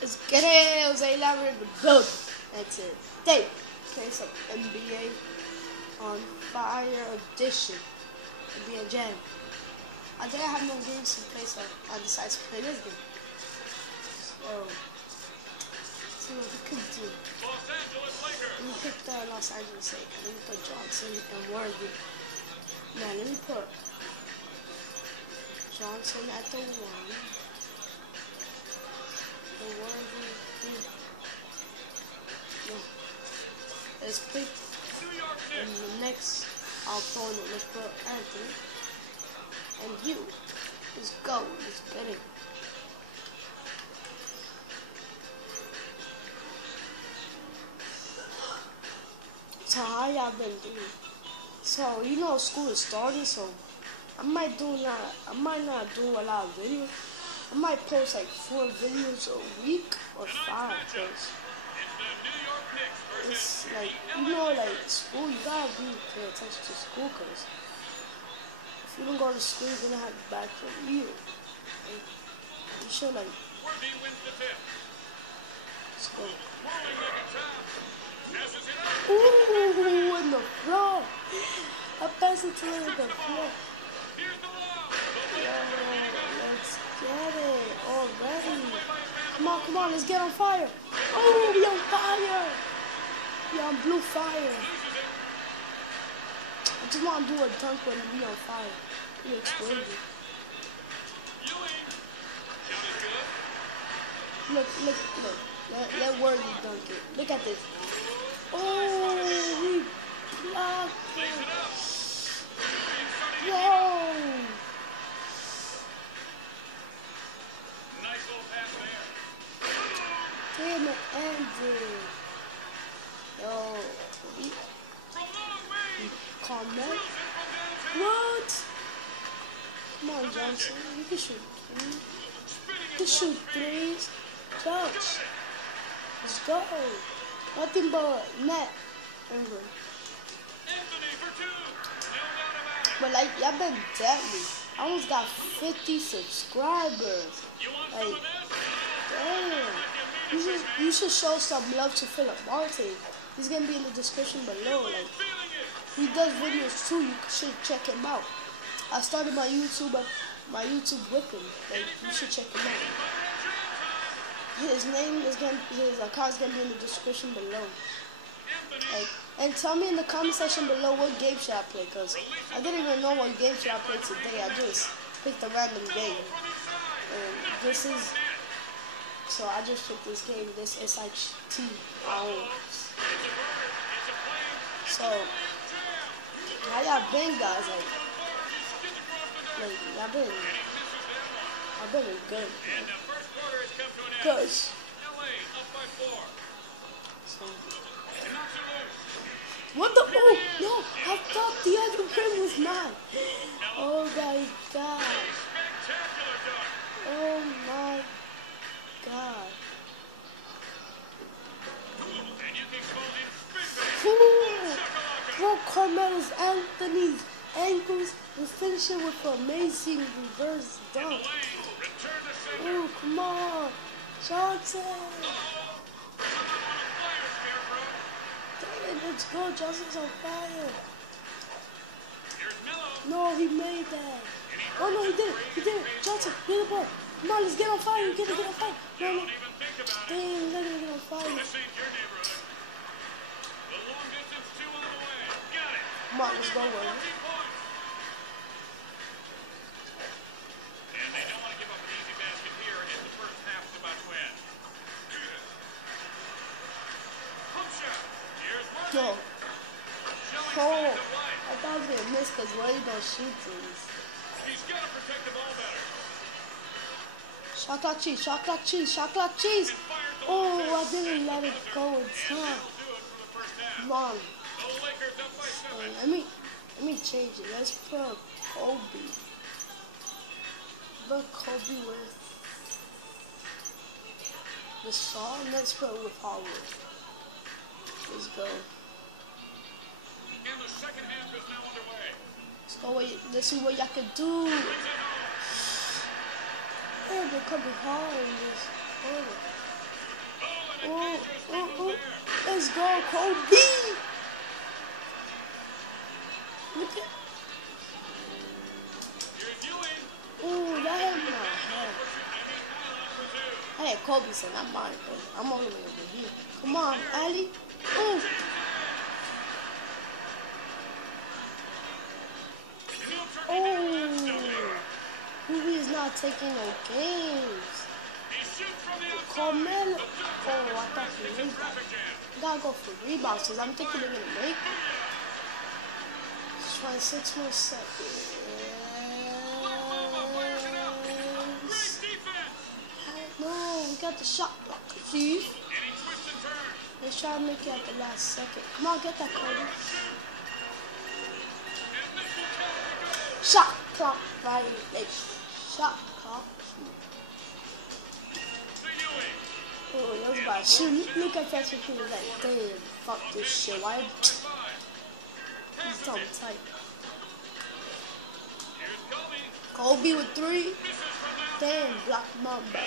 Let's get it. Jose Elaborate in the building. That's it. Today, play some NBA on Fire Edition. NBA Jam. I think I have no games to play, so I decided to play this game. So, let's see what we could do. Let me pick the Los Angeles Lakers. Let me put Johnson and Worthy. Now, let me put Johnson at the 1. The Worthy. No. Let's pick in the next opponent. Let's put Anthony. And you. Let's go. Let's get it. So how y'all been doing? So you know school is starting, so I might not do a lot of videos. I might post like 4 videos a week or 5 because it's like, you know, like school, you gotta pay attention to school because if you don't go to school, you're gonna have bad for you. Like, you should like, let's go. Ooh, in the floor. I passed it to him in the floor. Yo, let's get it already. Come on, let's get on fire. Oh, we on fire. We on blue fire. I just want to do a dunk when we on fire. We exploded. Look. Let Worthy dunk it. Look at this. Oh, we blocked it. Whoa. Nice little pass there. Damn it, ended. Yo, comment. What? Come on, Johnson. You can shoot 3. You can shoot 3s. Touch. Let's go. Nothing but net. But like, y'all been deadly. I almost got 50 subscribers. Like, damn. You should show some love to Philip Martin. He's gonna be in the description below. Like, he does videos too. You should check him out. I started my YouTube with him. Like, you should check him out. His account's gonna be in the description below. Like, and tell me in the comment section below what game should I play, cause I didn't even know what game should I play today. I just picked a random game, and this is. So I just picked this game. This SIT Owls. So how y'all been, guys? Like I've been good. Cause so, what the? Oh no! I thought the other rim was mine. Oh my god! Oh my god! Bro, Carmelo's Anthony's ankles and finish it with an amazing reverse dunk. Oh, come on, Johnson! Let's go, Johnson's on fire. No, he made that. Oh no, he did it. Johnson, get the ball. Come on, let's get on fire. Get on fire. No. Dang, let him get on fire. Come on, let's go, Worthy. And they don't want to give up an easy basket here in the first half is about to end. Yo. Oh, I thought I was going to miss because Worthy don't shoot things. He's got to protect the ball better. Shot clock cheese. Oh, I didn't let it go in time. Come on. Let me change it. Let's put Kobe. Put Kobe with the song. Let's put it with Hollywood. Let's go. And the second half is now underway. Let's see what y'all can do. Oh, they're coming hard in this quarter. Oh. Let's go, Kobe. Look at. Oh, that hit my head. Hey, Kobe said, I'm mine. I'm all the way over here. Come on, Ali. Oh. Oh. Kobe is not taking no games. Carmelo. Oh, I thought he made that. I gotta go for rebounds because I'm thinking they're gonna make it. 26 more seconds. No, we got the shot block. See? Let's try to make it at the last second. Come on, get that, Cody. Shot clock violation. Shot clock. Oh, that was bad. Shoot, look at that. He was like, damn, fuck this shit. Why? He's so tight. Kobe with 3. Damn, Black Mamba.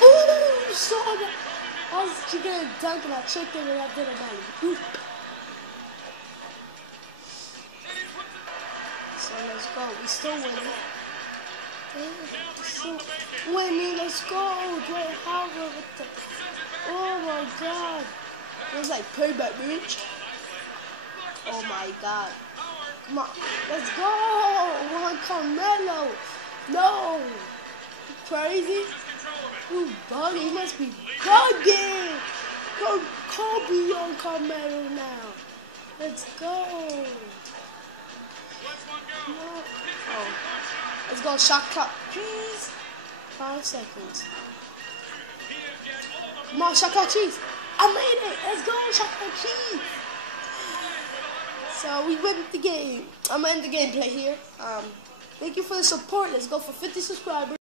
Ooh, you saw that. I was getting dunked and I checked it and I did a volley. So let's go. We still winning. Still winning. Let's go. Dwight Howard with the. Oh my god. It was like payback, bitch. Oh my god. Come on. Let's go. One Carmelo. No. You crazy? You bugging. You must be bugging. Kobe on Carmelo now. Let's go. Come on. Oh. Let's go. Shot clock, please. 5 seconds. Come on, shot clock, cheese. I made it. Let's go, shot clock, cheese. So we win the game. I'm gonna end the gameplay here. Thank you for the support. Let's go for 50 subscribers.